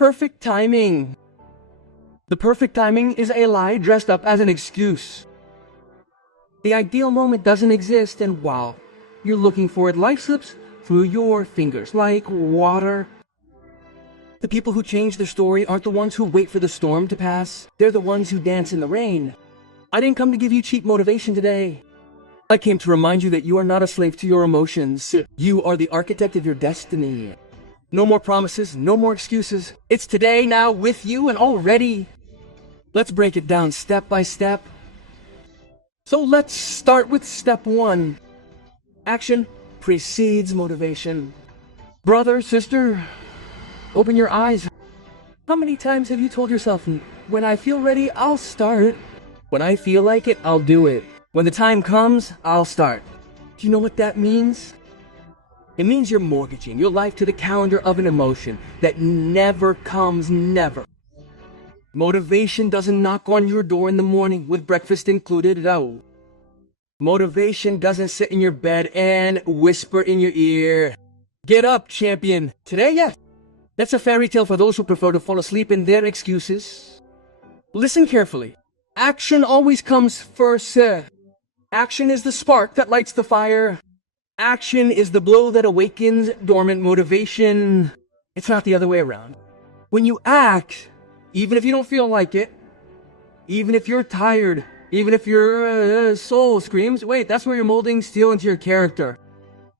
perfect timing. The perfect timing is a lie dressed up as an excuse. The ideal moment doesn't exist, and while you're looking for it, life slips through your fingers like water. The people who change their story aren't the ones who wait for the storm to pass. They're the ones who dance in the rain. I didn't come to give you cheap motivation today. I came to remind you that you are not a slave to your emotions. You are the architect of your destiny. No more promises, no more excuses. It's today, now, with you, and already. Let's break it down step by step. So let's start with step 1. Action precedes motivation. Brother, sister, open your eyes. How many times have you told yourself, when I feel ready, I'll start. When I feel like it, I'll do it. When the time comes, I'll start. Do you know what that means? It means you're mortgaging your life to the calendar of an emotion that never comes, never. Motivation doesn't knock on your door in the morning with breakfast included, no. Motivation doesn't sit in your bed and whisper in your ear, "Get up, champion." Today, yes. That's a fairy tale for those who prefer to fall asleep in their excuses. Listen carefully. Action always comes first. Action is the spark that lights the fire. Action is the blow that awakens dormant motivation. It's not the other way around. When you act, even if you don't feel like it, even if you're tired, even if your soul screams, wait, that's where you're molding steel into your character.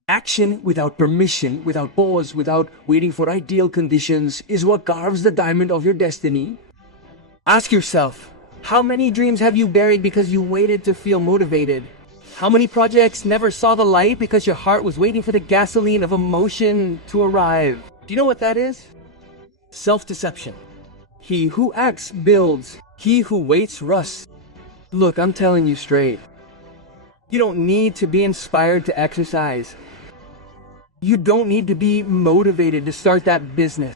Action without permission, without pause, without waiting for ideal conditions is what carves the diamond of your destiny. Ask yourself, how many dreams have you buried because you waited to feel motivated? How many projects never saw the light because your heart was waiting for the gasoline of emotion to arrive? Do you know what that is? Self-deception. He who acts builds. He who waits rusts. Look, I'm telling you straight. You don't need to be inspired to exercise. You don't need to be motivated to start that business.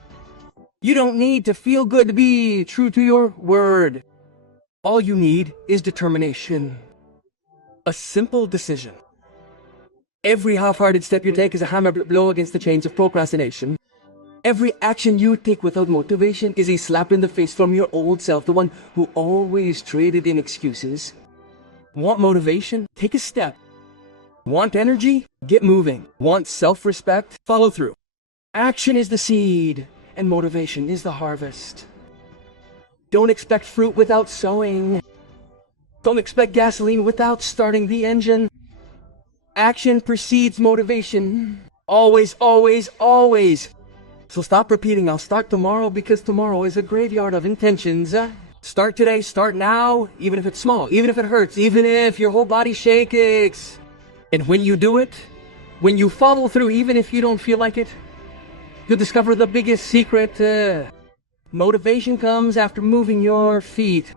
You don't need to feel good to be true to your word. All you need is determination. A simple decision. Every half-hearted step you take is a hammer blow against the chains of procrastination. Every action you take without motivation is a slap in the face from your old self, the one who always traded in excuses. Want motivation? Take a step. Want energy? Get moving. Want self-respect? Follow through. Action is the seed, and motivation is the harvest. Don't expect fruit without sowing. Don't expect gasoline without starting the engine. Action precedes motivation. Always, always, always. So stop repeating, "I'll start tomorrow," because tomorrow is a graveyard of intentions. Start today, start now, even if it's small, even if it hurts, even if your whole body shakes. And when you do it, when you follow through, even if you don't feel like it, you'll discover the biggest secret. Motivation comes after moving your feet.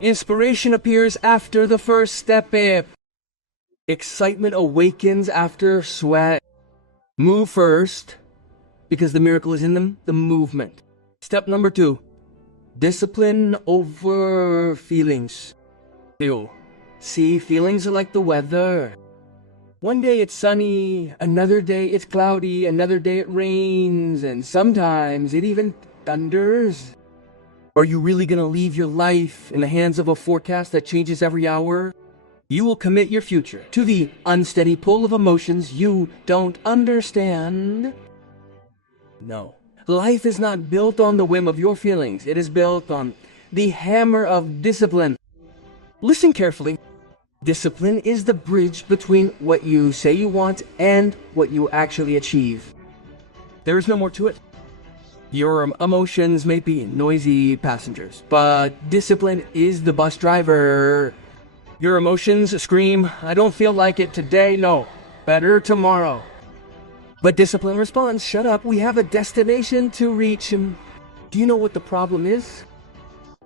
Inspiration appears after the first step. Excitement awakens after sweat. Move first, because the miracle is in the movement. Step number 2, discipline over feelings. See, feelings are like the weather. One day it's sunny, another day it's cloudy, another day it rains, and sometimes it even thunders. Are you really gonna leave your life in the hands of a forecast that changes every hour? You will commit your future to the unsteady pull of emotions you don't understand. No. Life is not built on the whim of your feelings. It is built on the hammer of discipline. Listen carefully. Discipline is the bridge between what you say you want and what you actually achieve. There is no more to it. Your emotions may be noisy passengers, but discipline is the bus driver. Your emotions scream, "I don't feel like it today, no, better tomorrow." But discipline responds, "Shut up, we have a destination to reach." Do you know what the problem is?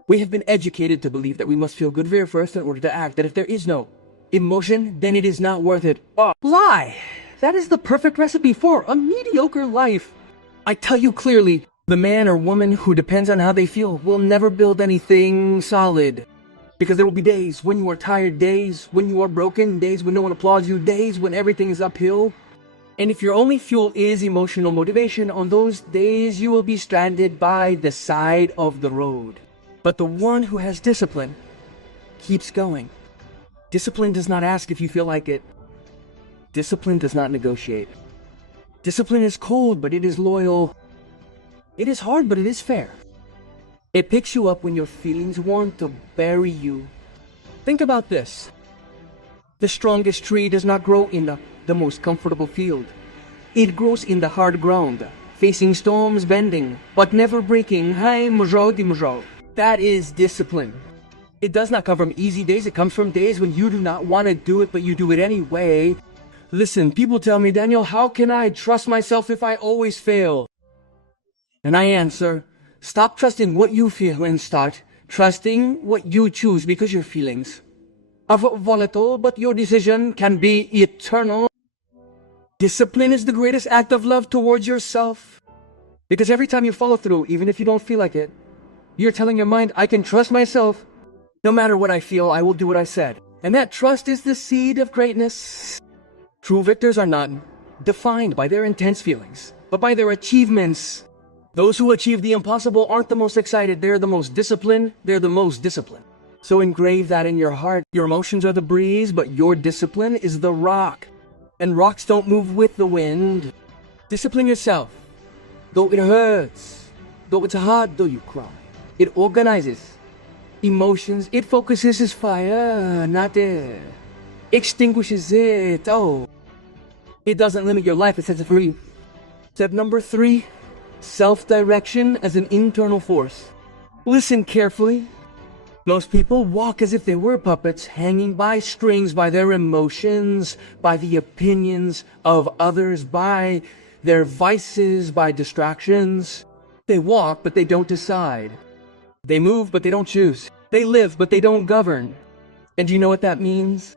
We have been educated to believe that we must feel good very first in order to act, that if there is no emotion, then it is not worth it. Oh, lie! That is the perfect recipe for a mediocre life. I tell you clearly, the man or woman who depends on how they feel will never build anything solid. Because there will be days when you are tired, days when you are broken, days when no one applauds you, days when everything is uphill. And if your only fuel is emotional motivation, on those days you will be stranded by the side of the road. But the one who has discipline keeps going. Discipline does not ask if you feel like it. Discipline does not negotiate. Discipline is cold, but it is loyal. It is hard, but it is fair. It picks you up when your feelings want to bury you. Think about this. The strongest tree does not grow in the most comfortable field. It grows in the hard ground, facing storms, bending, but never breaking. That is discipline. It does not come from easy days. It comes from days when you do not want to do it, but you do it anyway. Listen, people tell me, Daniel, how can I trust myself if I always fail? And I answer, stop trusting what you feel and start trusting what you choose, because your feelings are volatile, but your decision can be eternal. Discipline is the greatest act of love towards yourself. Because every time you follow through, even if you don't feel like it, you're telling your mind, I can trust myself. No matter what I feel, I will do what I said. And that trust is the seed of greatness. True victors are not defined by their intense feelings, but by their achievements. Those who achieve the impossible aren't the most excited. They're the most disciplined. They're the most disciplined. So engrave that in your heart. Your emotions are the breeze, but your discipline is the rock. And rocks don't move with the wind. Discipline yourself. Though it hurts, though it's hard, though you cry. It organizes emotions. It focuses as fire, not air. Extinguishes it. Oh. It doesn't limit your life. It sets it free. Step number 3. Self-direction as an internal force. Listen carefully. Most people walk as if they were puppets, hanging by strings, by their emotions, by the opinions of others, by their vices, by distractions. They walk, but they don't decide. They move, but they don't choose. They live, but they don't govern. And do you know what that means?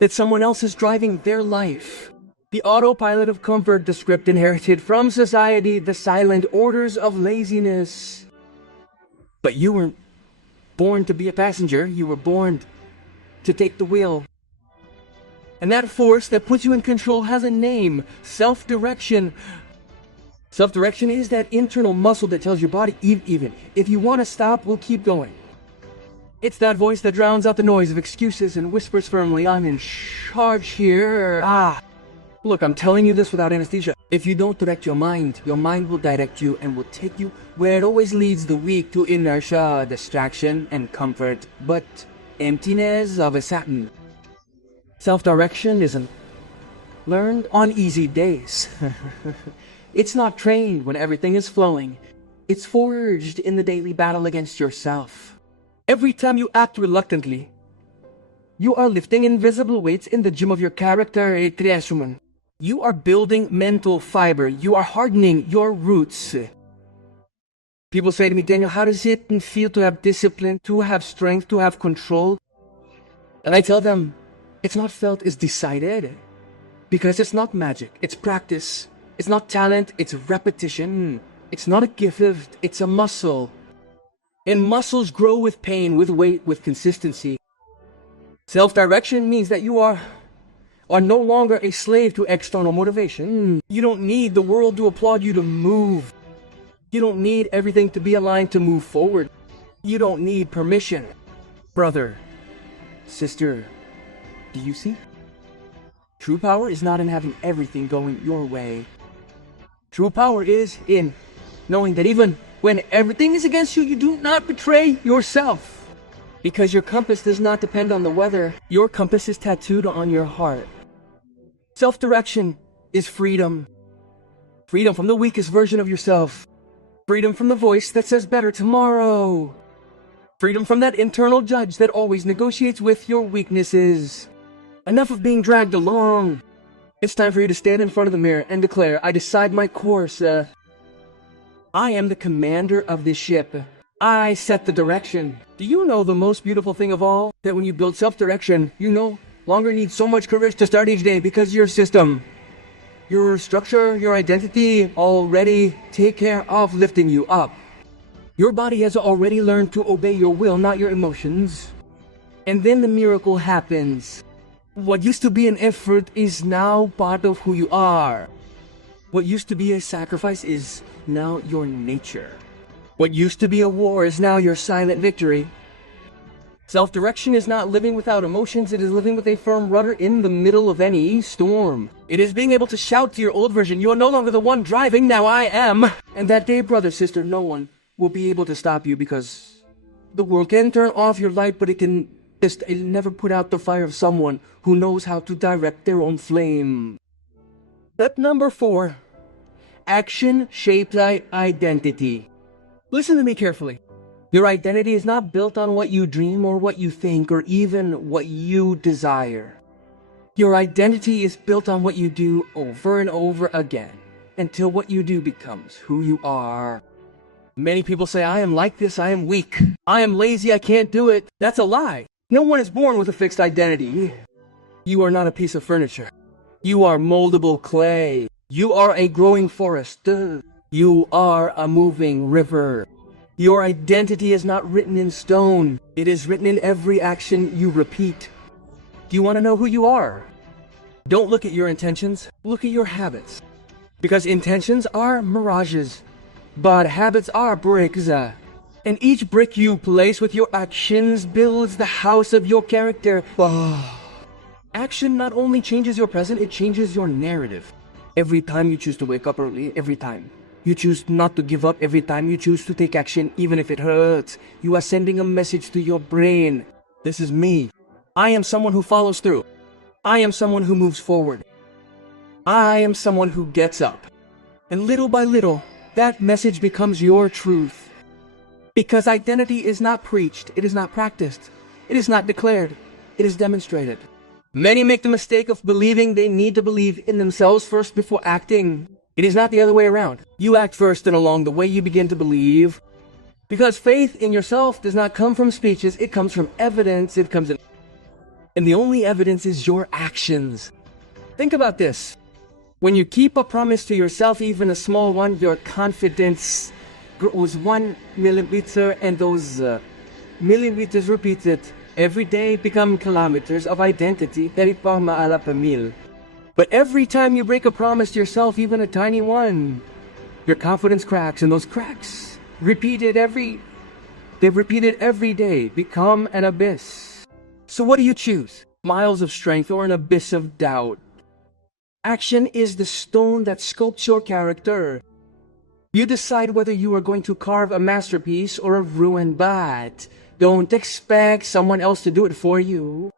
That someone else is driving their life. The autopilot of comfort, the script inherited from society, the silent orders of laziness. But you weren't born to be a passenger. You were born to take the wheel. And that force that puts you in control has a name: self-direction. Self-direction is that internal muscle that tells your body, even if you want to stop, we'll keep going. It's that voice that drowns out the noise of excuses and whispers firmly, I'm in charge here. Look, I'm telling you this without anesthesia. If you don't direct your mind will direct you and will take you where it always leads the weak, to inertia, distraction, and comfort, but emptiness of a satin. Self-direction isn't learned on easy days. It's not trained when everything is flowing. It's forged in the daily battle against yourself. Every time you act reluctantly, you are lifting invisible weights in the gym of your character. You are building mental fiber. You are hardening your roots. People say to me, Daniel, how does it feel to have discipline, to have strength, to have control? And I tell them, it's not felt, it's decided. Because it's not magic, it's practice. It's not talent, it's repetition. It's not a gift, it's a muscle. And muscles grow with pain, with weight, with consistency. Self-direction means that you are no longer a slave to external motivation. You don't need the world to applaud you to move. You don't need everything to be aligned to move forward. You don't need permission. Brother, sister, do you see? True power is not in having everything going your way. True power is in knowing that even when everything is against you, you do not betray yourself. Because your compass does not depend on the weather. Your compass is tattooed on your heart. Self-direction is freedom. Freedom from the weakest version of yourself. Freedom from the voice that says better tomorrow. Freedom from that internal judge that always negotiates with your weaknesses. Enough of being dragged along. It's time for you to stand in front of the mirror and declare, I decide my course. I am the commander of this ship. I set the direction. Do you know the most beautiful thing of all? That when you build self-direction, you no longer need so much courage to start each day because your system, your structure, your identity already take care of lifting you up. Your body has already learned to obey your will, not your emotions. And then the miracle happens. What used to be an effort is now part of who you are. What used to be a sacrifice is now your nature. What used to be a war is now your silent victory. Self-direction is not living without emotions, it is living with a firm rudder in the middle of any storm. It is being able to shout to your old version, you are no longer the one driving, now I am. And that day, brother, sister, no one will be able to stop you, because the world can turn off your light, but it'll never put out the fire of someone who knows how to direct their own flame. Step number 4. Action shapes identity. Listen to me carefully. Your identity is not built on what you dream or what you think or even what you desire. Your identity is built on what you do over and over again until what you do becomes who you are. Many people say, I am like this, I am weak, I am lazy, I can't do it. That's a lie. No one is born with a fixed identity. You are not a piece of furniture. You are moldable clay. You are a growing forest. You are a moving river. Your identity is not written in stone. It is written in every action you repeat. Do you want to know who you are? Don't look at your intentions, look at your habits. Because intentions are mirages, but habits are bricks. And each brick you place with your actions builds the house of your character. Action not only changes your present, it changes your narrative. Every time you choose to wake up early, every time you choose not to give up, every time you choose to take action, even if it hurts, you are sending a message to your brain. This is me. I am someone who follows through. I am someone who moves forward. I am someone who gets up. And little by little, that message becomes your truth. Because identity is not preached, it is not practiced, it is not declared, it is demonstrated. Many make the mistake of believing they need to believe in themselves first before acting. It is not the other way around. You act first, and along the way you begin to believe. Because faith in yourself does not come from speeches, it comes from evidence, and the only evidence is your actions. Think about this. When you keep a promise to yourself, even a small one, your confidence grows 1 millimeter, and those millimeters repeated every day become kilometers of identity. But every time you break a promise to yourself, even a tiny one, your confidence cracks, and those cracks, repeated every day, become an abyss. So what do you choose? Miles of strength or an abyss of doubt? Action is the stone that sculpts your character. You decide whether you are going to carve a masterpiece or a ruin, but don't expect someone else to do it for you.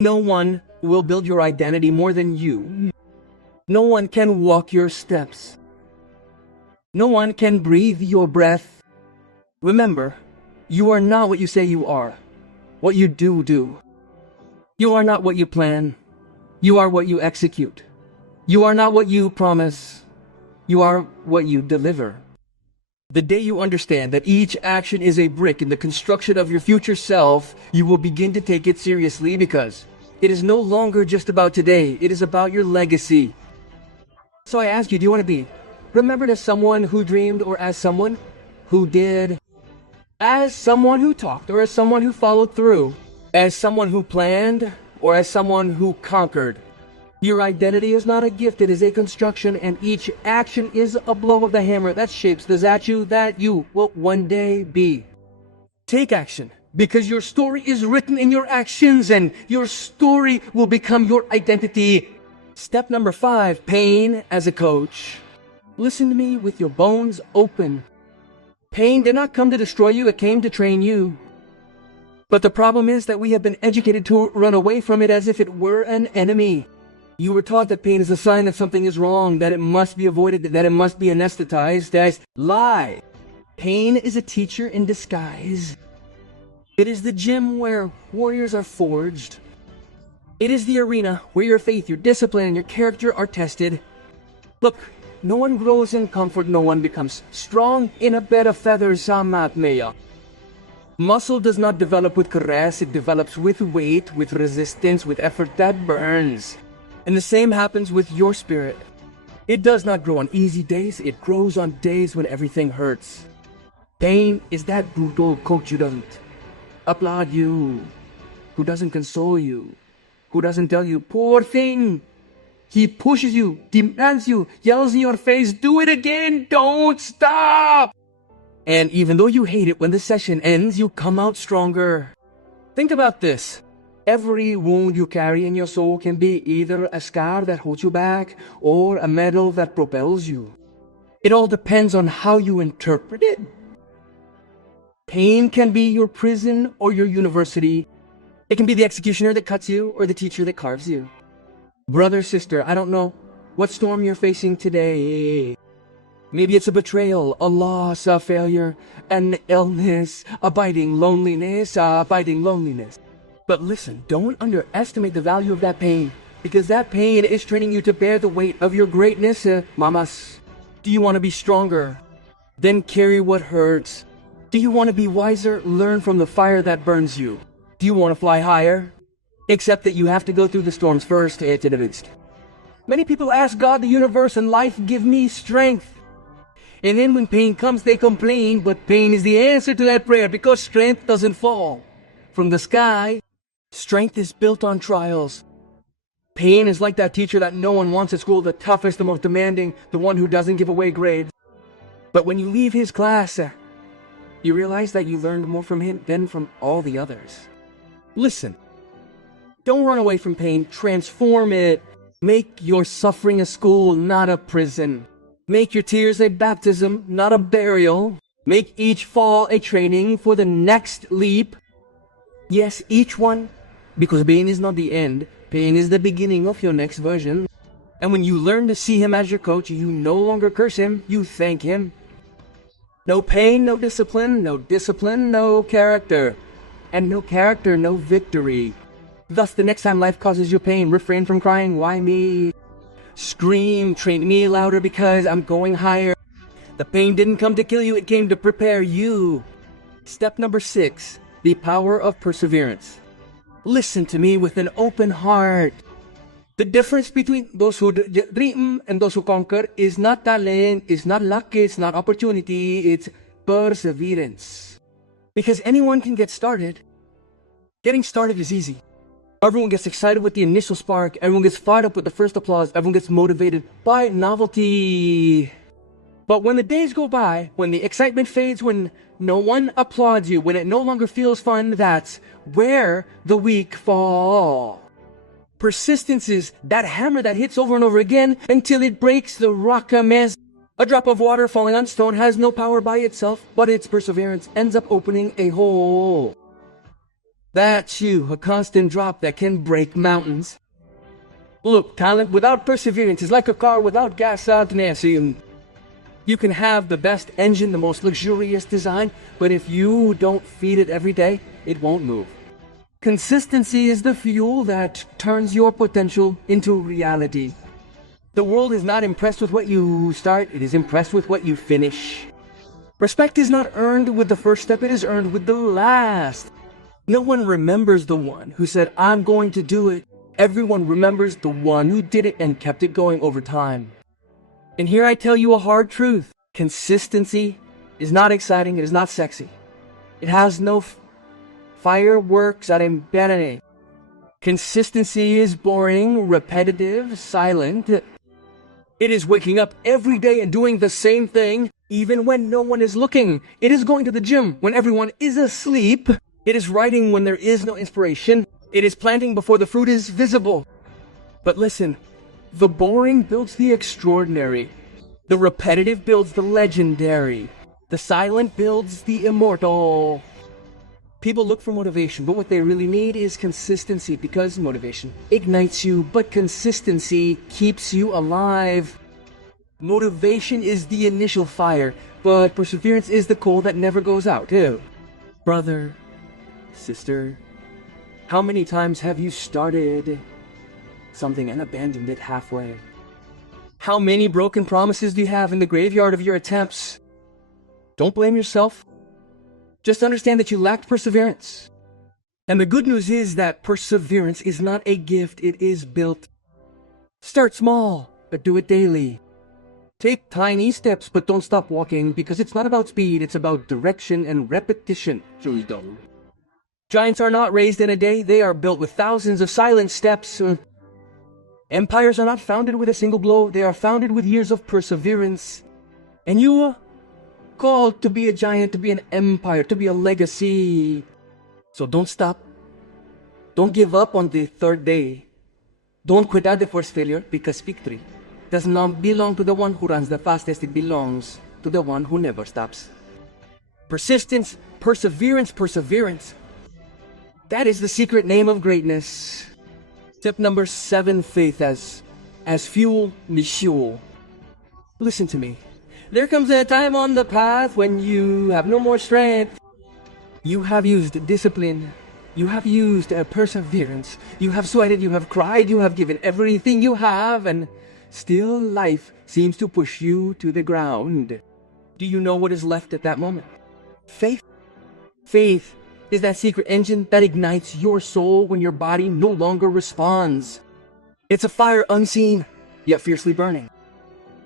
No one will build your identity more than you. No one can walk your steps. No one can breathe your breath. Remember, you are not what you say you are. What you do. You are not what you plan. You are what you execute. You are not what you promise. You are what you deliver. The day you understand that each action is a brick in the construction of your future self, you will begin to take it seriously, because it is no longer just about today. It is about your legacy. So I ask you, do you want to be remembered as someone who dreamed, or as someone who did? As someone who talked, or as someone who followed through? As someone who planned, or as someone who conquered? Your identity is not a gift, it is a construction, and each action is a blow of the hammer that shapes the statue that you will one day be. Take action, because your story is written in your actions, and your story will become your identity. Step number 5, pain as a coach. Listen to me with your bones open. Pain did not come to destroy you, it came to train you. But the problem is that we have been educated to run away from it as if it were an enemy. You were taught that pain is a sign that something is wrong, that it must be avoided, that it must be anesthetized. That's lie. Pain is a teacher in disguise. It is the gym where warriors are forged. It is the arena where your faith, your discipline, and your character are tested. Look, no one grows in comfort, no one becomes strong in a bed of feathers. Muscle does not develop with caress, it develops with weight, with resistance, with effort that burns. And the same happens with your spirit. It does not grow on easy days, it grows on days when everything hurts. Pain is that brutal coach who doesn't applaud you, who doesn't console you, who doesn't tell you, poor thing, He pushes you, demands you, yells in your face, do it again, don't stop! And even though you hate it, when the session ends, you come out stronger. Think about this. Every wound you carry in your soul can be either a scar that holds you back or a medal that propels you. It all depends on how you interpret it. Pain can be your prison or your university. It can be the executioner that cuts you or the teacher that carves you. Brother, sister, I don't know what storm you're facing today. Maybe it's a betrayal, a loss, a failure, an illness, abiding loneliness. But listen, don't underestimate the value of that pain, because that pain is training you to bear the weight of your greatness, mamas. Do you want to be stronger? Then carry what hurts. Do you want to be wiser? Learn from the fire that burns you. Do you want to fly higher? Except that you have to go through the storms first. Many people ask God, the universe, and life, give me strength. And then when pain comes, they complain, but pain is the answer to that prayer, because strength doesn't fall from the sky. Strength is built on trials. Pain is like that teacher that no one wants at school, the toughest, the most demanding, the one who doesn't give away grades. But when you leave his class, you realize that you learned more from him than from all the others. Listen, don't run away from pain, transform it. Make your suffering a school, not a prison. Make your tears a baptism, not a burial. Make each fall a training for the next leap. Yes, each one, because pain is not the end. Pain is the beginning of your next version. And when you learn to see him as your coach, you no longer curse him, you thank him. No pain, no discipline, no character. And no character, no victory. Thus, the next time life causes you pain, refrain from crying, why me? Scream, train me louder because I'm going higher. The pain didn't come to kill you, it came to prepare you. Step number 6, the power of perseverance. Listen to me with an open heart. The difference between those who dream and those who conquer is not talent, it's not luck, it's not opportunity, it's perseverance. Because anyone can get started. Getting started is easy. Everyone gets excited with the initial spark. Everyone gets fired up with the first applause. Everyone gets motivated by novelty. But when the days go by, when the excitement fades, when no one applauds you, when it no longer feels fun, that's where the weak fall. Persistence is that hammer that hits over and over again until it breaks the rock a mess. A drop of water falling on stone has no power by itself, but its perseverance ends up opening a hole. That's you, a constant drop that can break mountains. Look, talent without perseverance is like a car without gas out Nancy. You can have the best engine, the most luxurious design, but if you don't feed it every day, it won't move. Consistency is the fuel that turns your potential into reality. The world is not impressed with what you start, it is impressed with what you finish. Respect is not earned with the first step, it is earned with the last. No one remembers the one who said, I'm going to do it. Everyone remembers the one who did it and kept it going over time. And here I tell you a hard truth. Consistency is not exciting, it is not sexy. It has no fireworks at embarrassing. Consistency is boring, repetitive, silent. It is waking up every day and doing the same thing, even when no one is looking. It is going to the gym when everyone is asleep. It is writing when there is no inspiration. It is planting before the fruit is visible. But listen, the boring builds the extraordinary. The repetitive builds the legendary. The silent builds the immortal. People look for motivation, but what they really need is consistency, because motivation ignites you, but consistency keeps you alive. Motivation is the initial fire, but perseverance is the coal that never goes out. Brother, sister, how many times have you started something and abandoned it halfway? How many broken promises do you have in the graveyard of your attempts? Don't blame yourself. Just understand that you lacked perseverance. And the good news is that perseverance is not a gift, it is built. Start small, but do it daily. Take tiny steps, but don't stop walking, because it's not about speed, it's about direction and repetition. Giants are not raised in a day, they are built with thousands of silent steps. Empires are not founded with a single blow, they are founded with years of perseverance. And you are called to be a giant, to be an empire, to be a legacy. So don't stop. Don't give up on the third day. Don't quit at the first failure, because victory does not belong to the one who runs the fastest, it belongs to the one who never stops. Persistence, perseverance, perseverance. That is the secret name of greatness. Tip number 7, faith as fuel, fuel. Listen to me. There comes a time on the path when you have no more strength. You have used discipline. You have used perseverance. You have sweated, you have cried, you have given everything you have, and still life seems to push you to the ground. Do you know what is left at that moment? Faith. Faith is that secret engine that ignites your soul when your body no longer responds. It's a fire unseen, yet fiercely burning.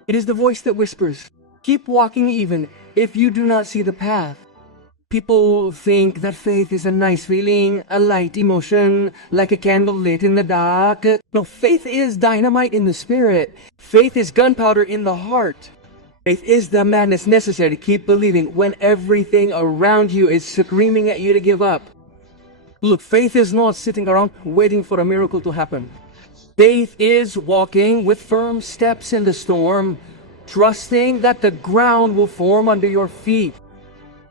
It is the voice that whispers, keep walking even if you do not see the path. People think that faith is a nice feeling, a light emotion, like a candle lit in the dark. No, faith is dynamite in the spirit. Faith is gunpowder in the heart. Faith is the madness necessary to keep believing when everything around you is screaming at you to give up. Look, faith is not sitting around waiting for a miracle to happen. Faith is walking with firm steps in the storm, trusting that the ground will form under your feet.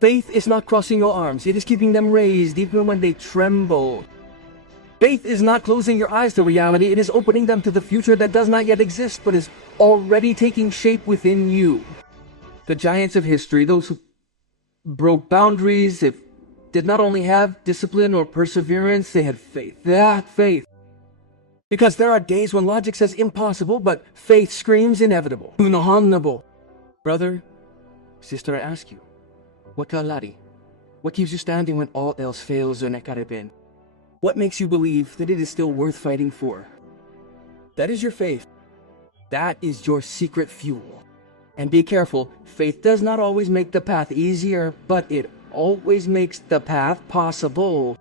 Faith is not crossing your arms, it is keeping them raised even when they tremble. Faith is not closing your eyes to reality, it is opening them to the future that does not yet exist but is already taking shape within you. The giants of history, those who broke boundaries, they did not only have discipline or perseverance, they had faith. That faith. Because there are days when logic says impossible, but faith screams inevitable. Unahanable. Brother, sister, I ask you, what keeps you standing when all else fails or nakaribin? What makes you believe that it is still worth fighting for? That is your faith. That is your secret fuel. And be careful, faith does not always make the path easier, but it always makes the path possible.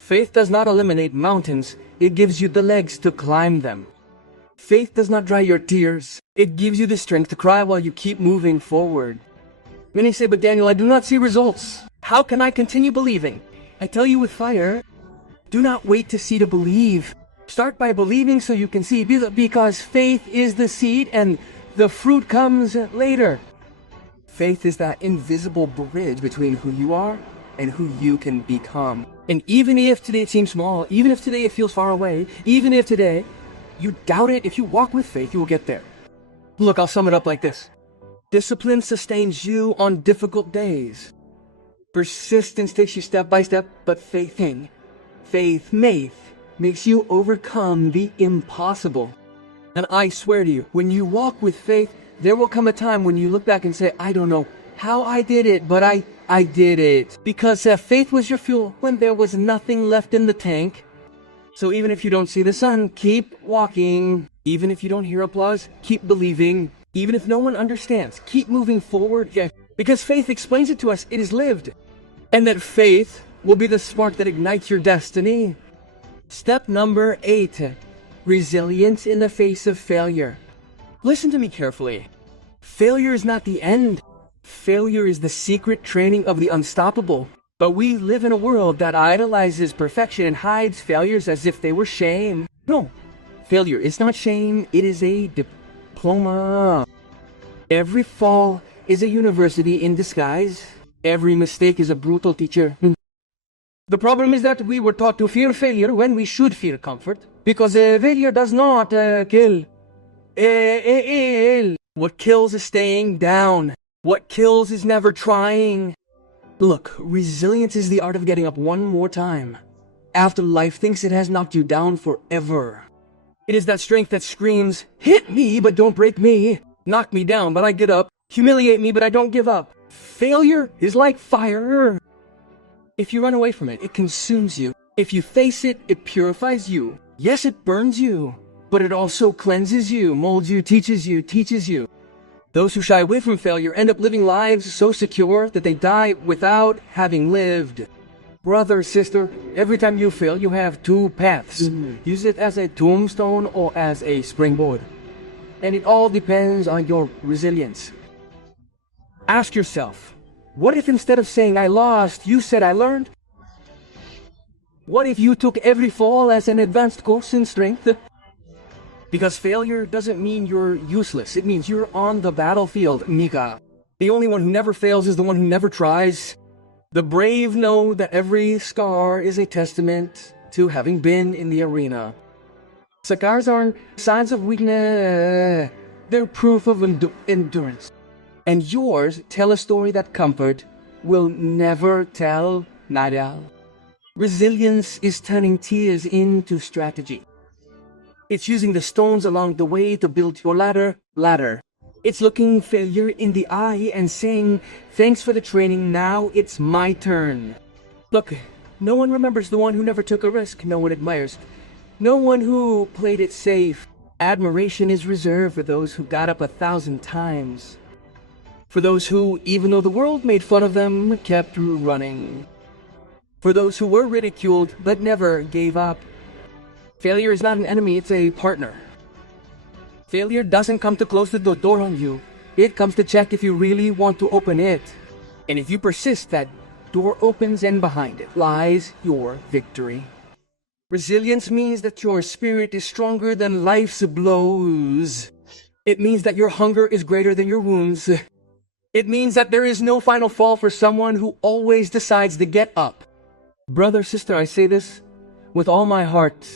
Faith does not eliminate mountains, it gives you the legs to climb them. Faith does not dry your tears, it gives you the strength to cry while you keep moving forward. Many say, but Daniel, I do not see results. How can I continue believing? I tell you with fire, do not wait to see to believe. Start by believing so you can see, because faith is the seed and the fruit comes later. Faith is that invisible bridge between who you are and who you can become. And even if today it seems small, even if today it feels far away, even if today you doubt it, if you walk with faith, you will get there. Look, I'll sum it up like this. Discipline sustains you on difficult days. Persistence takes you step by step, but faith makes you overcome the impossible. And I swear to you, when you walk with faith, there will come a time when you look back and say, I don't know how I did it, but I did it. Because faith was your fuel when there was nothing left in the tank. So even if you don't see the sun, keep walking. Even if you don't hear applause, keep believing. Even if no one understands, keep moving forward. Yeah, because faith explains it to us, it is lived. And that faith will be the spark that ignites your destiny. Step number 8, resilience in the face of failure. Listen to me carefully. Failure is not the end. Failure is the secret training of the unstoppable. But we live in a world that idolizes perfection and hides failures as if they were shame. No, failure is not shame, it is a diploma. Every fall is a university in disguise. Every mistake is a brutal teacher. The problem is that we were taught to fear failure when we should fear comfort. Because failure does not kill. What kills is staying down. What kills is never trying. Look, resilience is the art of getting up one more time after life thinks it has knocked you down forever. It is that strength that screams, hit me but don't break me, knock me down but I get up, humiliate me but I don't give up. Failure is like fire. If you run away from it, it consumes you. If you face it, it purifies you. Yes, it burns you, but it also cleanses you, molds you, teaches you. Those who shy away from failure end up living lives so secure that they die without having lived. Brother, sister, every time you fail, you have two paths. Use it as a tombstone or as a springboard. And it all depends on your resilience. Ask yourself, what if instead of saying I lost, you said I learned? What if you took every fall as an advanced course in strength? Because failure doesn't mean you're useless. It means you're on the battlefield, Nika. The only one who never fails is the one who never tries. The brave know that every scar is a testament to having been in the arena. Scars aren't signs of weakness. They're proof of endurance. And yours tell a story that comfort will never tell, Nada. Resilience is turning tears into strategy. It's using the stones along the way to build your ladder. It's looking failure in the eye and saying, thanks for the training, now it's my turn. Look, no one remembers the one who never took a risk. No one admires. No one who played it safe. Admiration is reserved for those who got up 1,000 times. For those who, even though the world made fun of them, kept running. For those who were ridiculed but never gave up. Failure is not an enemy, it's a partner. Failure doesn't come to close the door on you. It comes to check if you really want to open it. And if you persist, that door opens and behind it lies your victory. Resilience means that your spirit is stronger than life's blows. It means that your hunger is greater than your wounds. It means that there is no final fall for someone who always decides to get up. Brother, sister, I say this with all my heart.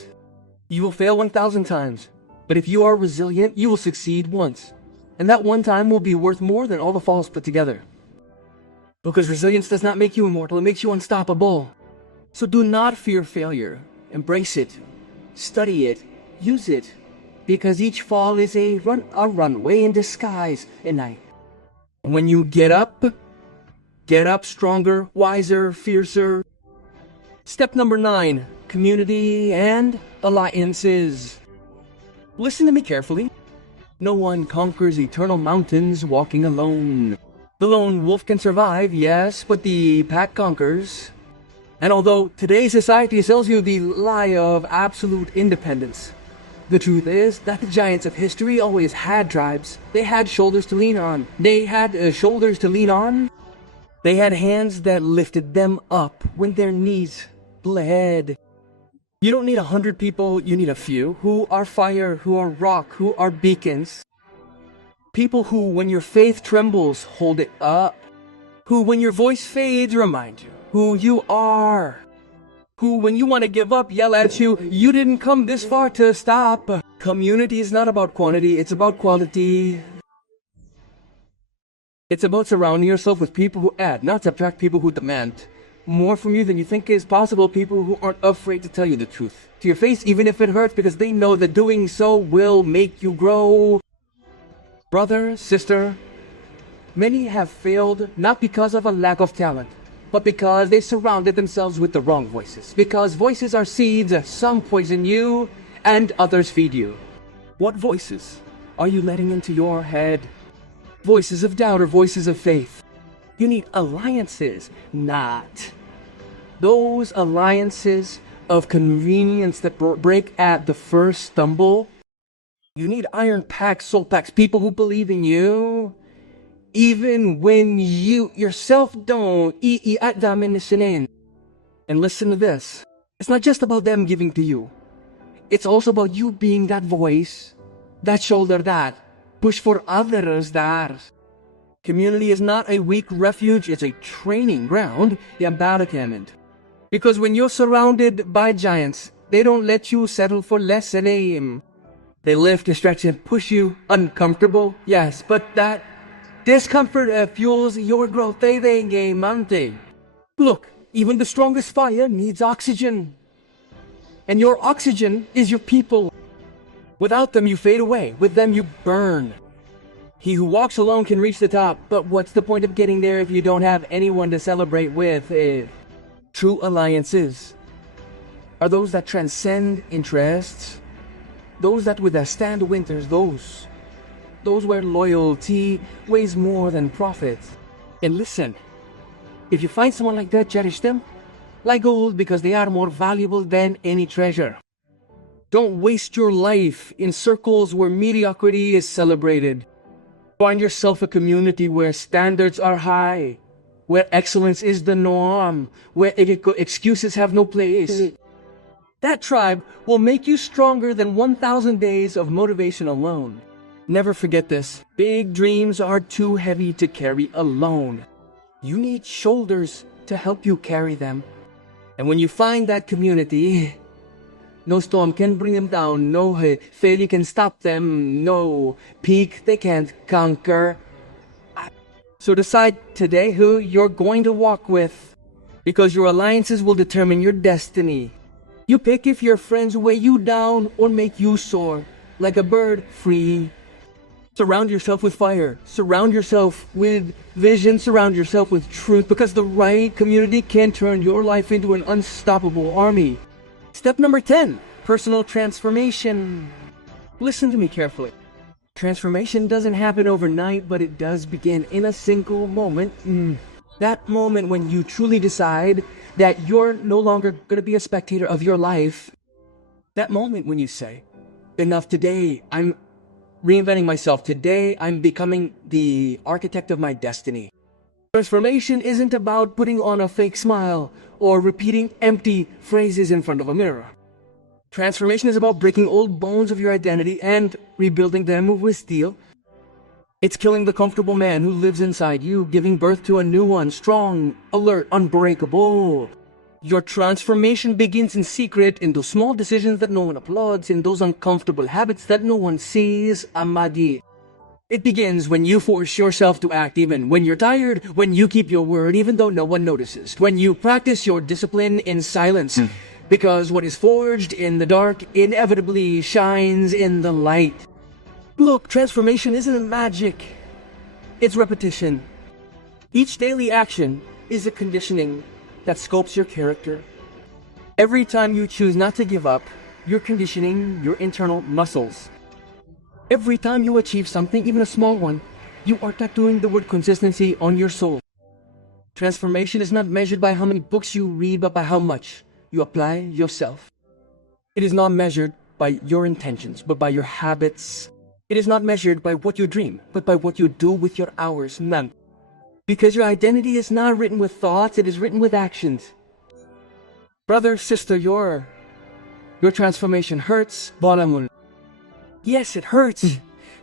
You will fail 1,000 times. But if you are resilient, you will succeed once. And that one time will be worth more than all the falls put together. Because resilience does not make you immortal, it makes you unstoppable. So do not fear failure. Embrace it. Study it. Use it. Because each fall is a runway in disguise. And when you get up stronger, wiser, fiercer. Step number 9, community and alliances. Listen to me carefully. No one conquers eternal mountains walking alone. The lone wolf can survive, yes, but the pack conquers. And although today's society sells you the lie of absolute independence, the truth is that the giants of history always had tribes. They had shoulders to lean on. They had hands that lifted them up when their knees bled. You don't need 100 people, you need a few who are fire, who are rock, who are beacons. People who, when your faith trembles, hold it up. Who, when your voice fades, remind you who you are. Who, when you want to give up, yell at you, you didn't come this far to stop. Community is not about quantity, it's about quality. It's about surrounding yourself with people who add, not subtract, people who demand more from you than you think is possible, people who aren't afraid to tell you the truth to your face, even if it hurts, because they know that doing so will make you grow. Brother, sister, many have failed not because of a lack of talent, but because they surrounded themselves with the wrong voices. Because voices are seeds, some poison you and others feed you. What voices are you letting into your head? Voices of doubt or voices of faith? You need alliances, not those alliances of convenience that break at the first stumble. You need iron packs, soul packs, people who believe in you, even when you yourself don't. And listen to this. It's not just about them giving to you. It's also about you being that voice, that shoulder, that push for others, that. Community is not a weak refuge, it's a training ground. Because when you're surrounded by giants, they don't let you settle for less than aim. They lift, stretch, and push you uncomfortable, yes, but that discomfort fuels your growth. Look, even the strongest fire needs oxygen. And your oxygen is your people. Without them, you fade away. With them, you burn. He who walks alone can reach the top, but what's the point of getting there if you don't have anyone to celebrate with? True alliances are those that transcend interests, those that withstand winters, those where loyalty weighs more than profit. And listen, if you find someone like that, cherish them. like gold because they are more valuable than any treasure. Don't waste your life in circles where mediocrity is celebrated. Find yourself a community where standards are high, where excellence is the norm, where excuses have no place. That tribe will make you stronger than 1,000 days of motivation alone. Never forget this. Big dreams are too heavy to carry alone. You need shoulders to help you carry them. And when you find that community, no storm can bring them down, no failure can stop them, no peak they can't conquer. So decide today who you're going to walk with, because your alliances will determine your destiny. You pick if your friends weigh you down or make you soar, like a bird free. Surround yourself with fire, surround yourself with vision, surround yourself with truth, because the right community can turn your life into an unstoppable army. Step number 10, personal transformation. Listen to me carefully. Transformation doesn't happen overnight, but it does begin in a single moment. That moment when you truly decide that you're no longer going to be a spectator of your life. That moment when you say, enough today, I'm reinventing myself. Today, I'm becoming the architect of my destiny. Transformation isn't about putting on a fake smile or repeating empty phrases in front of a mirror. Transformation is about breaking old bones of your identity and rebuilding them with steel. It's killing the comfortable man who lives inside you, giving birth to a new one, strong, alert, unbreakable. Your transformation begins in secret, in those small decisions that no one applauds, in those uncomfortable habits that no one sees, Amadi. It begins when you force yourself to act even when you're tired, when you keep your word even though no one notices, when you practice your discipline in silence. Because what is forged in the dark inevitably shines in the light. Look, transformation isn't magic. It's repetition. Each daily action is a conditioning that sculpts your character. Every time you choose not to give up, you're conditioning your internal muscles. Every time you achieve something, even a small one, you are tattooing the word consistency on your soul. Transformation is not measured by how many books you read, but by how much you apply yourself. It is not measured by your intentions, but by your habits. It is not measured by what you dream, but by what you do with your hours, man. Because your identity is not written with thoughts, it is written with actions. Brother, sister, your transformation hurts, balamun. Yes, it hurts.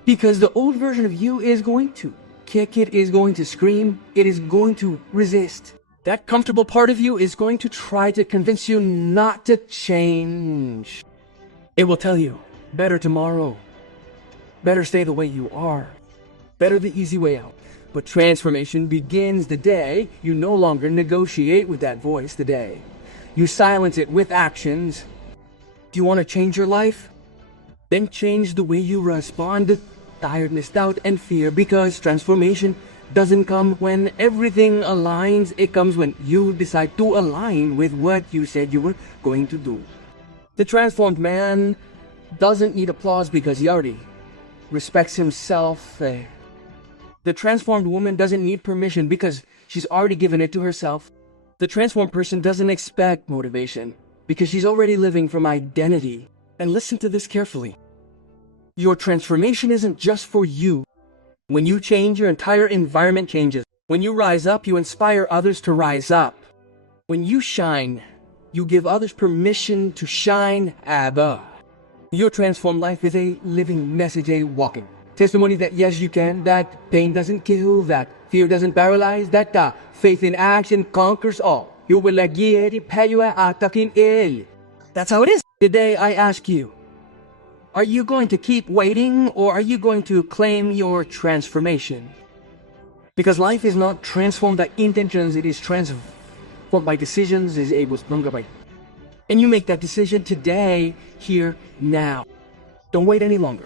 Because the old version of you is going to kick, it is going to scream, it is going to resist. That comfortable part of you is going to try to convince you not to change. It will tell you, better tomorrow. Better stay the way you are. Better the easy way out. But transformation begins the day you no longer negotiate with that voice, the day you silence it with actions. Do you want to change your life? Then change the way you respond to tiredness, doubt, and fear, because transformation doesn't come when everything aligns. It comes when you decide to align with what you said you were going to do. The transformed man doesn't need applause because he already respects himself. The transformed woman doesn't need permission because she's already given it to herself. The transformed person doesn't expect motivation because she's already living from identity. And listen to this carefully. Your transformation isn't just for you. When you change, your entire environment changes. When you rise up, you inspire others to rise up. When you shine, you give others permission to shine. Abba. Your transformed life is a living message, a walking testimony that yes, you can, that pain doesn't kill, that fear doesn't paralyze, that faith in action conquers all. You will That's how it is. Today I ask you, are you going to keep waiting or are you going to claim your transformation? Because life is not transformed by intentions, it is transformed by decisions, is able to. And you make that decision today, here, now. Don't wait any longer.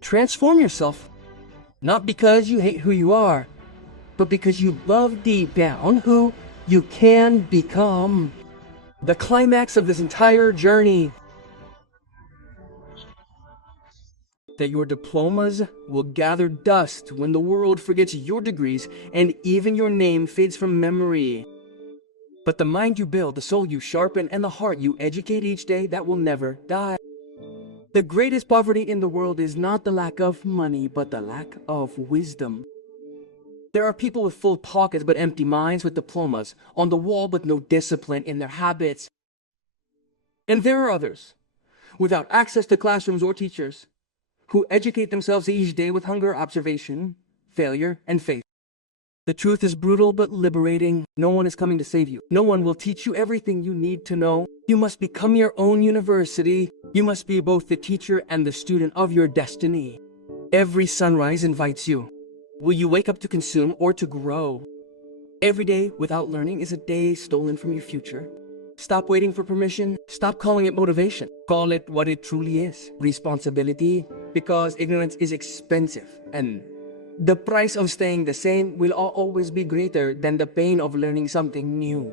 Transform yourself, not because you hate who you are, but because you love deep down who you can become. The climax of this entire journey, that your diplomas will gather dust when the world forgets your degrees and even your name fades from memory. But the mind you build, the soul you sharpen, and the heart you educate each day, that will never die. The greatest poverty in the world is not the lack of money, but the lack of wisdom. There are people with full pockets but empty minds, with diplomas on the wall but no discipline in their habits. And there are others, without access to classrooms or teachers, who educate themselves each day with hunger, observation, failure, and faith. The truth is brutal but liberating. No one is coming to save you. No one will teach you everything you need to know. You must become your own university. You must be both the teacher and the student of your destiny. Every sunrise invites you. Will you wake up to consume or to grow? Every day without learning is a day stolen from your future. Stop waiting for permission. Stop calling it motivation. Call it what it truly is: responsibility, because ignorance is expensive, and the price of staying the same will always be greater than the pain of learning something new.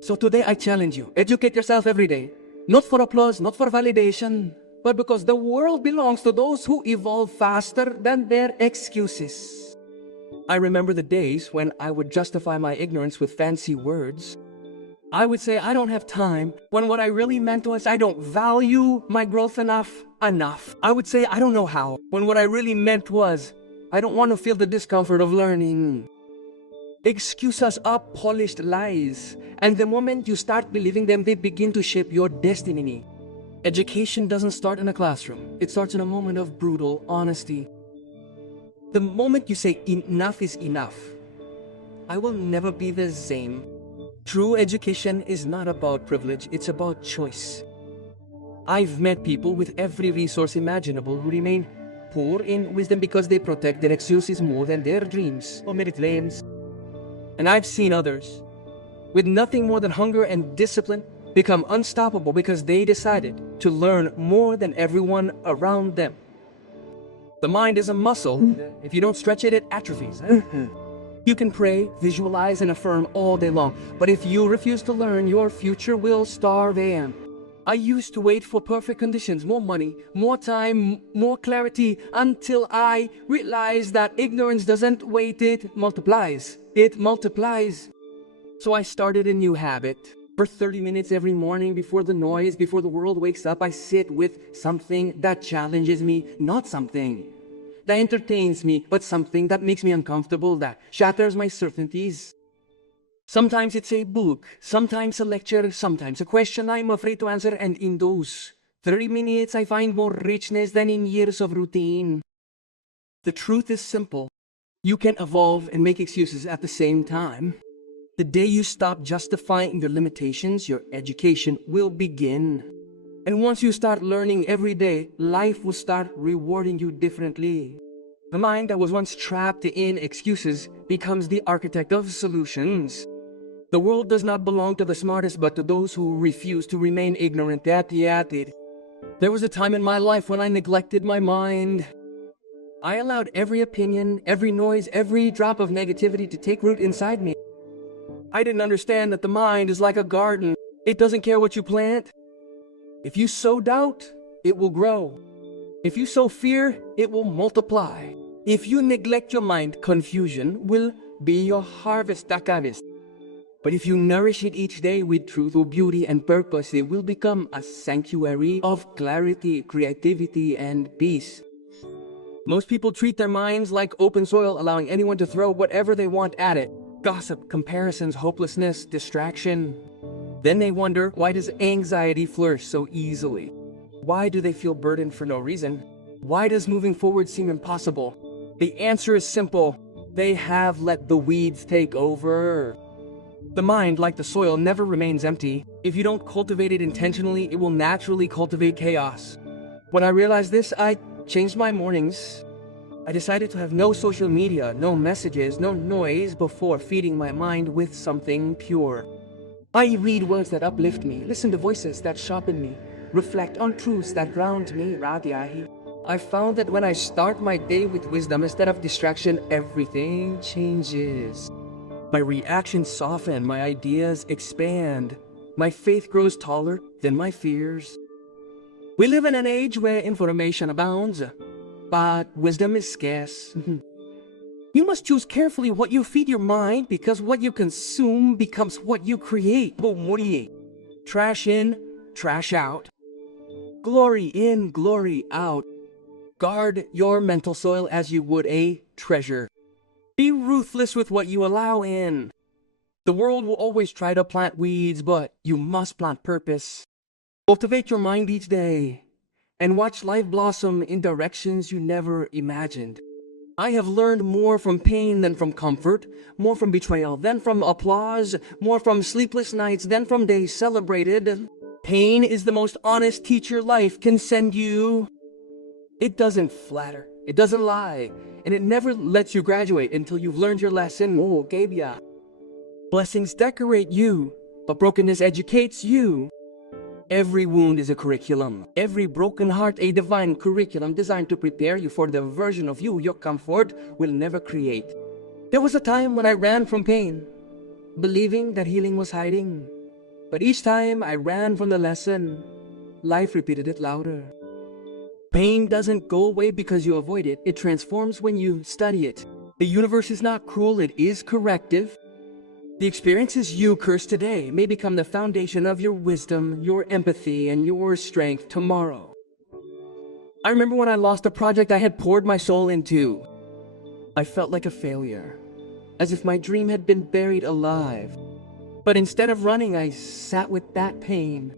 So today I challenge you, educate yourself every day. Not for applause, not for validation, but because the world belongs to those who evolve faster than their excuses. I remember the days when I would justify my ignorance with fancy words. I would say I don't have time, when what I really meant was I don't value my growth enough. I would say I don't know how, when what I really meant was I don't want to feel the discomfort of learning. Excuses are polished lies, and the moment you start believing them, they begin to shape your destiny. Education doesn't start in a classroom. It starts in a moment of brutal honesty. The moment you say enough is enough, I will never be the same. True education is not about privilege, it's about choice. I've met people with every resource imaginable who remain poor in wisdom because they protect their excuses more than their dreams or merit claims. And I've seen others with nothing more than hunger and discipline become unstoppable because they decided to learn more than everyone around them. The mind is a muscle. If you don't stretch it, it atrophies. You can pray, visualize, and affirm all day long, but if you refuse to learn, your future will starve. I used to wait for perfect conditions, more money, more time, more clarity, until I realized that ignorance doesn't wait, it multiplies. It multiplies. So I started a new habit. For 30 minutes every morning, before the noise, before the world wakes up, I sit with something that challenges me, not something that entertains me, but something that makes me uncomfortable, that shatters my certainties. Sometimes it's a book, sometimes a lecture, sometimes a question I'm afraid to answer, and in those 30 minutes I find more richness than in years of routine. The truth is simple. You can evolve and make excuses at the same time. The day you stop justifying your limitations, your education will begin. And once you start learning every day, life will start rewarding you differently. The mind that was once trapped in excuses becomes the architect of solutions. The world does not belong to the smartest, but to those who refuse to remain ignorant. There was a time in my life when I neglected my mind. I allowed every opinion, every noise, every drop of negativity to take root inside me. I didn't understand that the mind is like a garden. It doesn't care what you plant. If you sow doubt, it will grow. If you sow fear, it will multiply. If you neglect your mind, confusion will be your harvest. But if you nourish it each day with truth, beauty, and purpose, it will become a sanctuary of clarity, creativity, and peace. Most people treat their minds like open soil, allowing anyone to throw whatever they want at it. Gossip, comparisons, hopelessness, distraction. Then they wonder, why does anxiety flourish so easily? Why do they feel burdened for no reason? Why does moving forward seem impossible? The answer is simple. They have let the weeds take over. The mind, like the soil, never remains empty. If you don't cultivate it intentionally, it will naturally cultivate chaos. When I realized this, I changed my mornings. I decided to have no social media, no messages, no noise before feeding my mind with something pure. I read words that uplift me, listen to voices that sharpen me, reflect on truths that ground me. I found that when I start my day with wisdom instead of distraction, everything changes. My reactions soften, my ideas expand, my faith grows taller than my fears. We live in an age where information abounds, but wisdom is scarce. You must choose carefully what you feed your mind, because what you consume becomes what you create. Trash in, trash out. Glory in, glory out. Guard your mental soil as you would a treasure. Be ruthless with what you allow in. The world will always try to plant weeds, but you must plant purpose. Cultivate your mind each day and watch life blossom in directions you never imagined. I have learned more from pain than from comfort, more from betrayal than from applause, more from sleepless nights than from days celebrated. Pain is the most honest teacher life can send you. It doesn't flatter, it doesn't lie, and it never lets you graduate until you've learned your lesson. Blessings decorate you, but brokenness educates you. Every wound is a curriculum. Every broken heart a divine curriculum designed to prepare you for the version of you your comfort will never create. There was a time when I ran from pain, believing that healing was hiding. But each time I ran from the lesson, life repeated it louder. Pain doesn't go away because you avoid it. It transforms when you study it. The universe is not cruel, it is corrective. The experiences you curse today may become the foundation of your wisdom, your empathy, and your strength tomorrow. I remember when I lost a project I had poured my soul into. I felt like a failure, as if my dream had been buried alive. But instead of running, I sat with that pain.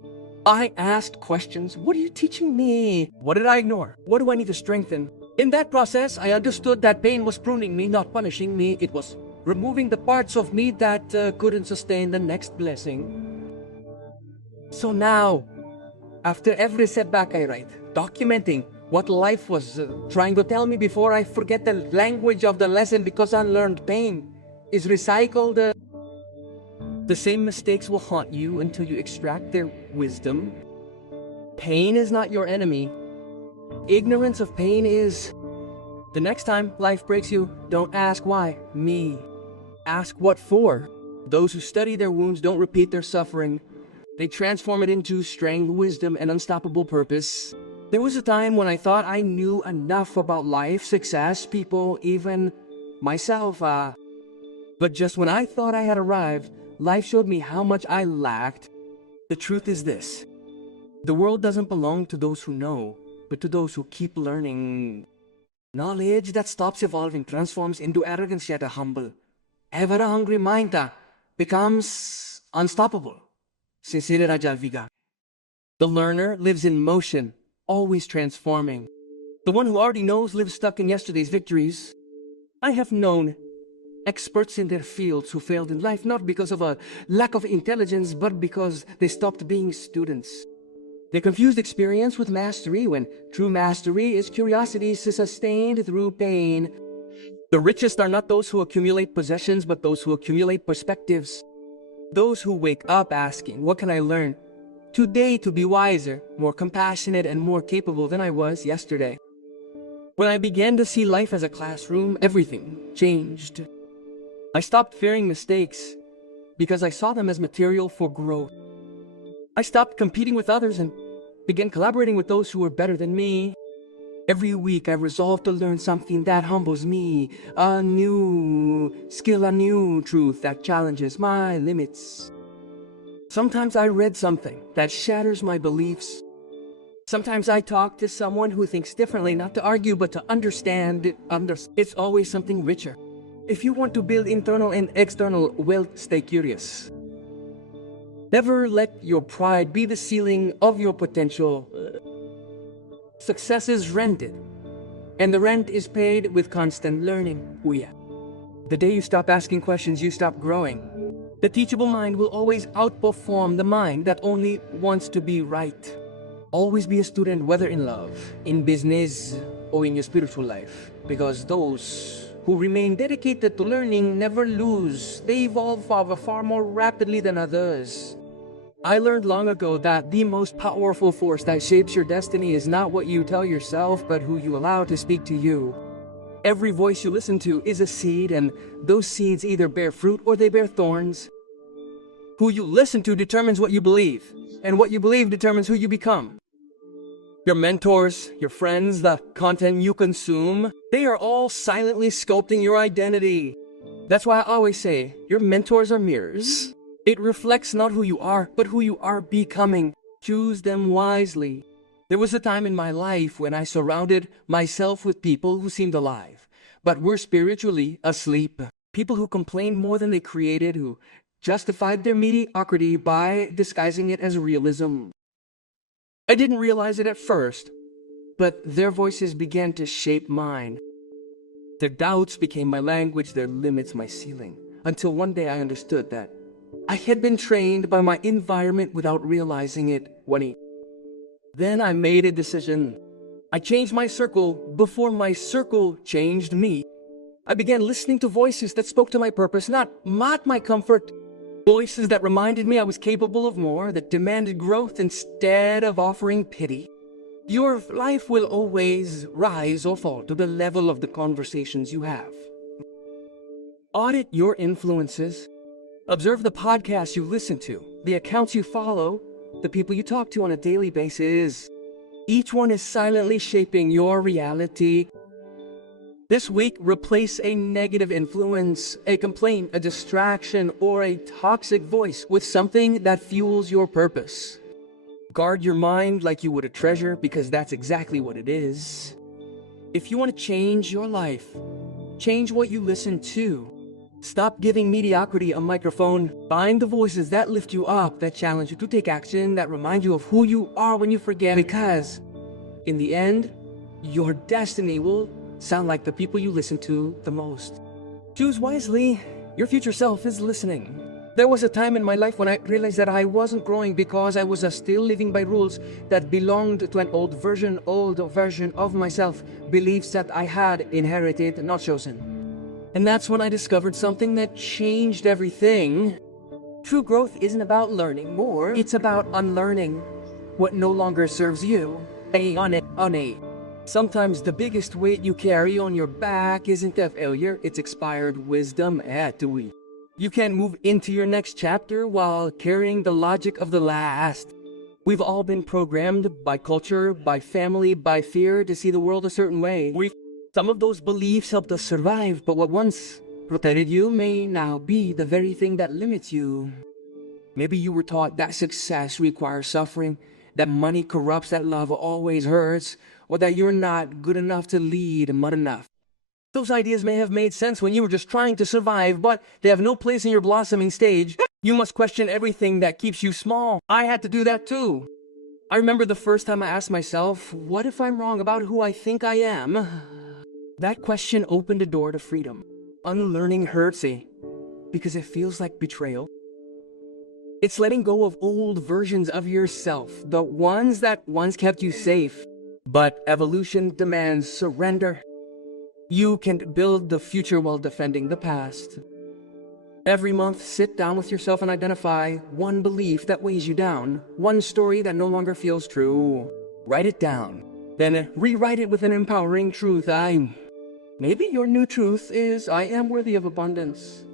I asked questions. What are you teaching me? What did I ignore? What do I need to strengthen? In that process, I understood that pain was pruning me, not punishing me. It was removing the parts of me that couldn't sustain the next blessing. So now, after every setback I write, documenting what life was trying to tell me before I forget the language of the lesson, because unlearned pain is recycled. The same mistakes will haunt you until you extract their wisdom. Pain is not your enemy. Ignorance of pain is. The next time life breaks you, don't ask why, me. Ask what for. Those who study their wounds don't repeat their suffering. They transform it into strength, wisdom, and unstoppable purpose. There was a time when I thought I knew enough about life, success, people, even myself. But just when I thought I had arrived, life showed me how much I lacked. The truth is this: the world doesn't belong to those who know, but to those who keep learning. Knowledge that stops evolving transforms into arrogance, yet a humble, ever a hungry mind becomes unstoppable. The learner lives in motion, always transforming. The one who already knows lives stuck in yesterday's victories. I have known experts in their fields who failed in life not because of a lack of intelligence, but because they stopped being students. They confused experience with mastery, when true mastery is curiosity sustained through pain. The richest are not those who accumulate possessions, but those who accumulate perspectives. Those who wake up asking, what can I learn today to be wiser, more compassionate, and more capable than I was yesterday? When I began to see life as a classroom, everything changed. I stopped fearing mistakes because I saw them as material for growth. I stopped competing with others and began collaborating with those who were better than me. Every week I resolved to learn something that humbles me, a new skill, a new truth that challenges my limits. Sometimes I read something that shatters my beliefs. Sometimes I talk to someone who thinks differently, not to argue, but to understand. It's always something richer. If you want to build internal and external wealth, stay curious. Never let your pride be the ceiling of your potential. Success is rented, and the rent is paid with constant learning. The day you stop asking questions, you stop growing. The teachable mind will always outperform the mind that only wants to be right. Always be a student, whether in love, in business, or in your spiritual life, because those who remain dedicated to learning never lose. They evolve far more rapidly than others. I learned long ago that the most powerful force that shapes your destiny is not what you tell yourself, but who you allow to speak to you. Every voice you listen to is a seed, and those seeds either bear fruit or they bear thorns. Who you listen to determines what you believe, and what you believe determines who you become. Your mentors, your friends, the content you consume, they are all silently sculpting your identity. That's why I always say, your mentors are mirrors. It reflects not who you are, but who you are becoming. Choose them wisely. There was a time in my life when I surrounded myself with people who seemed alive, but were spiritually asleep. People who complained more than they created, who justified their mediocrity by disguising it as realism. I didn't realize it at first, but their voices began to shape mine. Their doubts became my language, their limits my ceiling, until one day I understood that I had been trained by my environment without realizing it. Then I made a decision. I changed my circle before my circle changed me. I began listening to voices that spoke to my purpose, not my comfort. Voices that reminded me I was capable of more, that demanded growth instead of offering pity. Your life will always rise or fall to the level of the conversations you have. Audit your influences. Observe the podcasts you listen to, the accounts you follow, the people you talk to on a daily basis. Each one is silently shaping your reality. This week, replace a negative influence, a complaint, a distraction, or a toxic voice with something that fuels your purpose. Guard your mind like you would a treasure, because that's exactly what it is. If you want to change your life, change what you listen to. Stop giving mediocrity a microphone. Find the voices that lift you up, that challenge you to take action, that remind you of who you are when you forget. Because, in the end, your destiny will sound like the people you listen to the most. Choose wisely. Your future self is listening. There was a time in my life when I realized that I wasn't growing because I was still living by rules that belonged to an old version of myself, beliefs that I had inherited, not chosen. And that's when I discovered something that changed everything. True growth isn't about learning more, it's about unlearning what no longer serves you. Sometimes the biggest weight you carry on your back isn't a failure, it's expired wisdom. You can't move into your next chapter while carrying the logic of the last. We've all been programmed by culture, by family, by fear to see the world a certain way. Some of those beliefs helped us survive, but what once protected you may now be the very thing that limits you. Maybe you were taught that success requires suffering, that money corrupts, that love always hurts, or that you're not good enough to lead mud enough. Those ideas may have made sense when you were just trying to survive, but they have no place in your blossoming stage. You must question everything that keeps you small. I had to do that too. I remember the first time I asked myself, what if I'm wrong about who I think I am? That question opened a door to freedom. Unlearning hurts, because it feels like betrayal. It's letting go of old versions of yourself, the ones that once kept you safe. But evolution demands surrender. You can build the future while defending the past. Every month, sit down with yourself and identify one belief that weighs you down, one story that no longer feels true. Write it down. Then rewrite it with an empowering truth. Maybe your new truth is, I am worthy of abundance.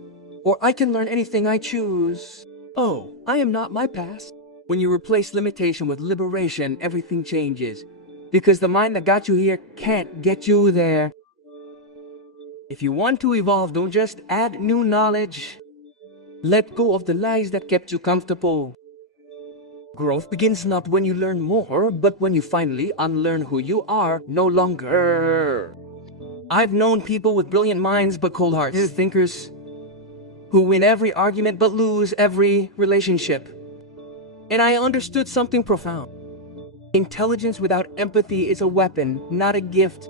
Or I can learn anything I choose. Oh, I am not my past. When you replace limitation with liberation, everything changes. Because the mind that got you here can't get you there. If you want to evolve, don't just add new knowledge. Let go of the lies that kept you comfortable. Growth begins not when you learn more, but when you finally unlearn who you are no longer. I've known people with brilliant minds but cold hearts. Thinkers who win every argument but lose every relationship. And I understood something profound. Intelligence without empathy is a weapon, not a gift.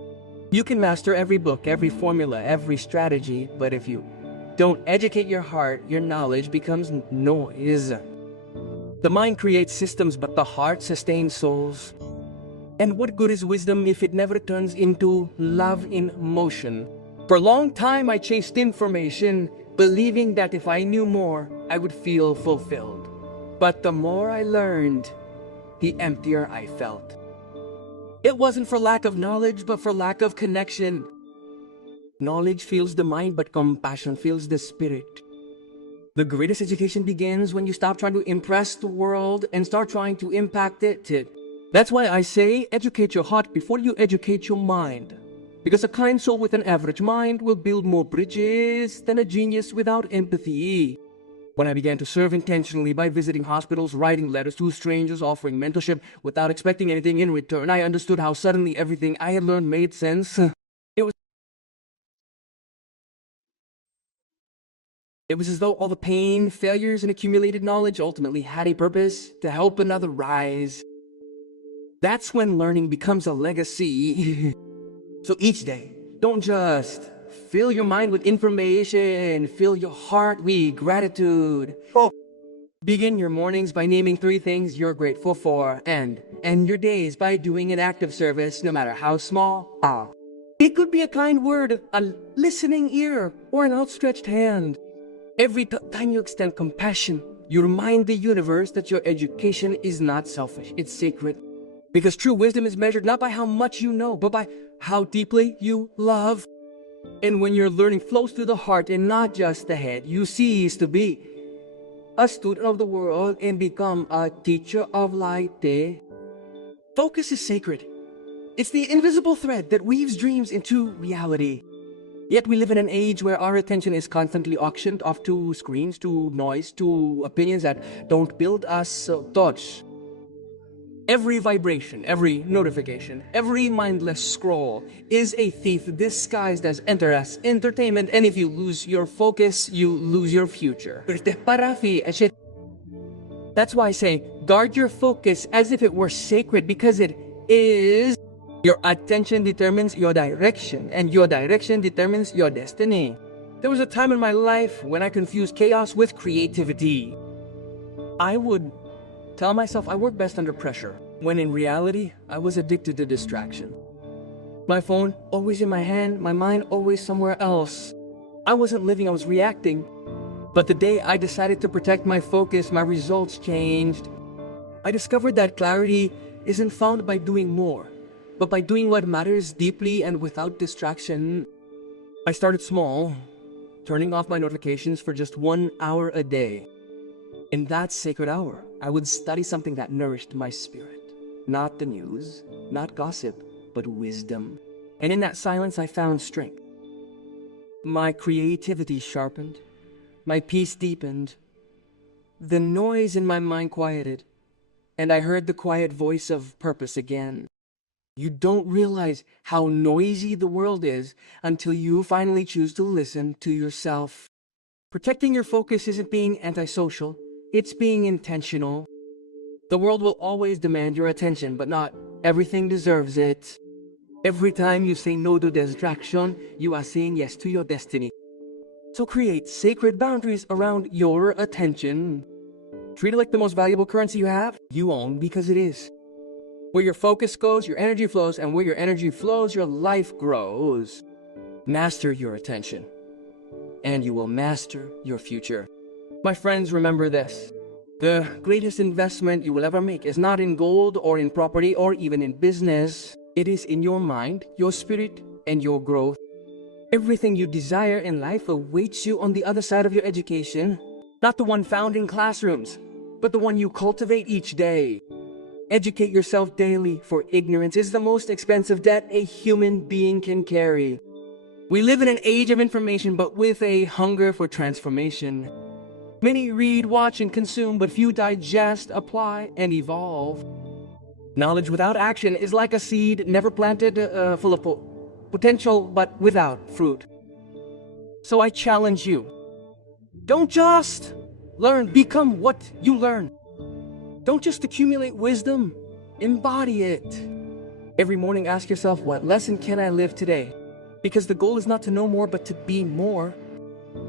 You can master every book, every formula, every strategy, but if you don't educate your heart, your knowledge becomes noise. The mind creates systems, but the heart sustains souls. And what good is wisdom if it never turns into love in motion? For a long time, I chased information, believing that if I knew more, I would feel fulfilled. But the more I learned, the emptier I felt. It wasn't for lack of knowledge, but for lack of connection. Knowledge fills the mind, but compassion fills the spirit. The greatest education begins when you stop trying to impress the world and start trying to impact it. That's why I say educate your heart before you educate your mind. Because a kind soul with an average mind will build more bridges than a genius without empathy. When I began to serve intentionally by visiting hospitals, writing letters to strangers, offering mentorship without expecting anything in return, I understood how suddenly everything I had learned made sense. It was as though all the pain, failures, and accumulated knowledge ultimately had a purpose to help another rise. That's when learning becomes a legacy. So each day, don't just fill your mind with information, fill your heart with gratitude. Begin your mornings by naming 3 things you're grateful for, and end your days by doing an act of service, no matter how small. It could be a kind word, a listening ear, or an outstretched hand. Every time you extend compassion, you remind the universe that your education is not selfish, it's sacred. Because true wisdom is measured not by how much you know, but by how deeply you love. And when your learning flows through the heart and not just the head, you cease to be a student of the world and become a teacher of light. Focus is sacred. It's the invisible thread that weaves dreams into reality. Yet we live in an age where our attention is constantly auctioned off to screens, to noise, to opinions that don't build us thoughts. Every vibration, every notification, every mindless scroll is a thief disguised as entertainment, and if you lose your focus, you lose your future. That's why I say, guard your focus as if it were sacred, because it is. Your attention determines your direction, and your direction determines your destiny. There was a time in my life when I confused chaos with creativity. I would tell myself I work best under pressure, when in reality, I was addicted to distraction. My phone always in my hand, my mind always somewhere else. I wasn't living, I was reacting. But the day I decided to protect my focus, my results changed. I discovered that clarity isn't found by doing more, but by doing what matters deeply and without distraction. I started small, turning off my notifications for just 1 hour a day. In that sacred hour, I would study something that nourished my spirit. Not the news, not gossip, but wisdom. And in that silence, I found strength. My creativity sharpened, my peace deepened, the noise in my mind quieted, and I heard the quiet voice of purpose again. You don't realize how noisy the world is until you finally choose to listen to yourself. Protecting your focus isn't being antisocial, it's being intentional. The world will always demand your attention, but not everything deserves it. Every time you say no to distraction, you are saying yes to your destiny. So create sacred boundaries around your attention. Treat it like the most valuable currency you own, because it is. Where your focus goes, your energy flows, and where your energy flows, your life grows. Master your attention, and you will master your future. My friends, remember this. The greatest investment you will ever make is not in gold or in property or even in business. It is in your mind, your spirit, and your growth. Everything you desire in life awaits you on the other side of your education. Not the one found in classrooms, but the one you cultivate each day. Educate yourself daily, for ignorance is the most expensive debt a human being can carry. We live in an age of information, but with a hunger for transformation. Many read, watch, and consume, but few digest, apply, and evolve. Knowledge without action is like a seed never planted, full of potential, but without fruit. So I challenge you. Don't just learn, become what you learn. Don't just accumulate wisdom, embody it. Every morning ask yourself, what lesson can I live today? Because the goal is not to know more, but to be more.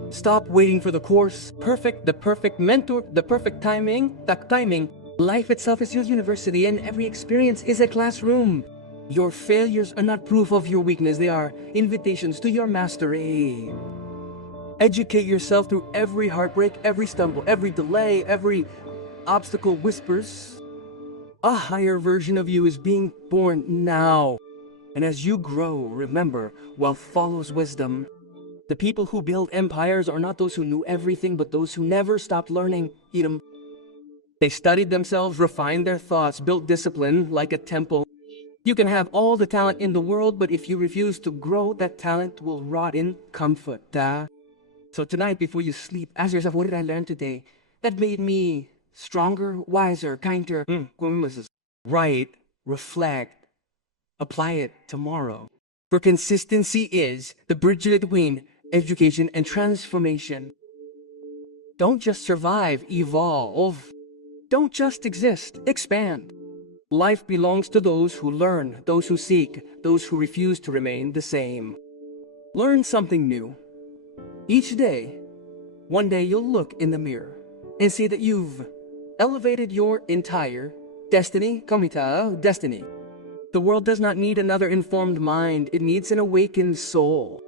Stop waiting for the course, the perfect mentor, the perfect timing, Life itself is your university, and every experience is a classroom. Your failures are not proof of your weakness, they are invitations to your mastery. Educate yourself through every heartbreak, every stumble, every delay, every obstacle whispers. A higher version of you is being born now. And as you grow, remember, wealth follows wisdom. The people who build empires are not those who knew everything, but those who never stopped learning. They studied themselves, refined their thoughts, built discipline like a temple. You can have all the talent in the world, but if you refuse to grow, that talent will rot in comfort. So tonight, before you sleep, ask yourself, what did I learn today that made me stronger, wiser, kinder? Write, reflect, apply it tomorrow. For consistency is the bridge between education and transformation. Don't just survive, evolve. Don't just exist, expand. Life belongs to those who learn, those who seek, those who refuse to remain the same. Learn something new. Each day, one day you'll look in the mirror and see that you've elevated your entire destiny. Destiny. The world does not need another informed mind, it needs an awakened soul.